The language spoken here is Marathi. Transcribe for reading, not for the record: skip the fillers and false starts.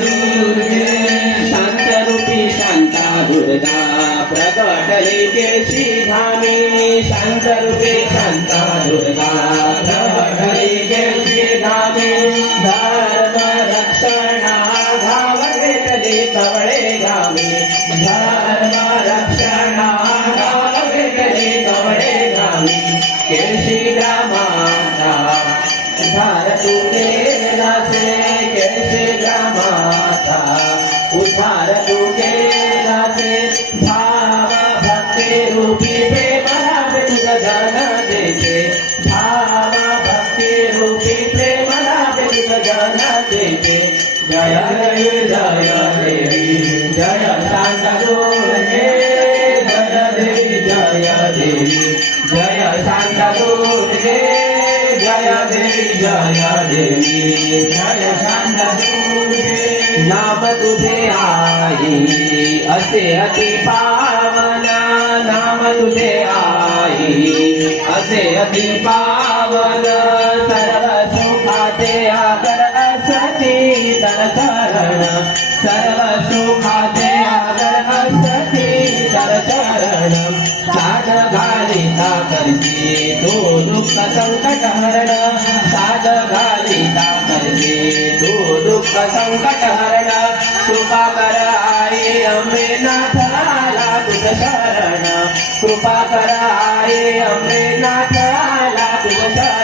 दुर्गे शांत रूपी शांता दुर्गा प्रकटली केशी धामी शांत रूपी शांता दुर्गा प्रकटली केशी धामी धर्म रक्षणा धाव घेतली कवळे गावी धर्म रक्षणा गाव घेतली कवडे गावी केशी ग्रामाचा उद्धार तू केलासे केशी ग्रामाचा उद्धार तू केलासे भाव भक्ती रूपी प्रेमला तुझ जन देते भाव भक्ती रूपी प्रेमला तुझ जन देते जय जय जय देवी जय शांत दुर्गे जय देवी जय देवी जय शांत दुर्गे जय देवी जय देवी जय शांत दुर्गे नाम तुझे आई असे अति पावना नाम तुझे आई असे अति पावन सर्व सुखाचे आगर असती तर चरण सर्व सुखाचे आगर असती तर चरण साध घालिता करती तो दुःख संकट हरण साध घालिता करती तो दुःख संकट हरण कृपा कर आई अम्बे नाथाला तुझ शरण कृपा कर आई अम्बे नाथाला तुझ शरण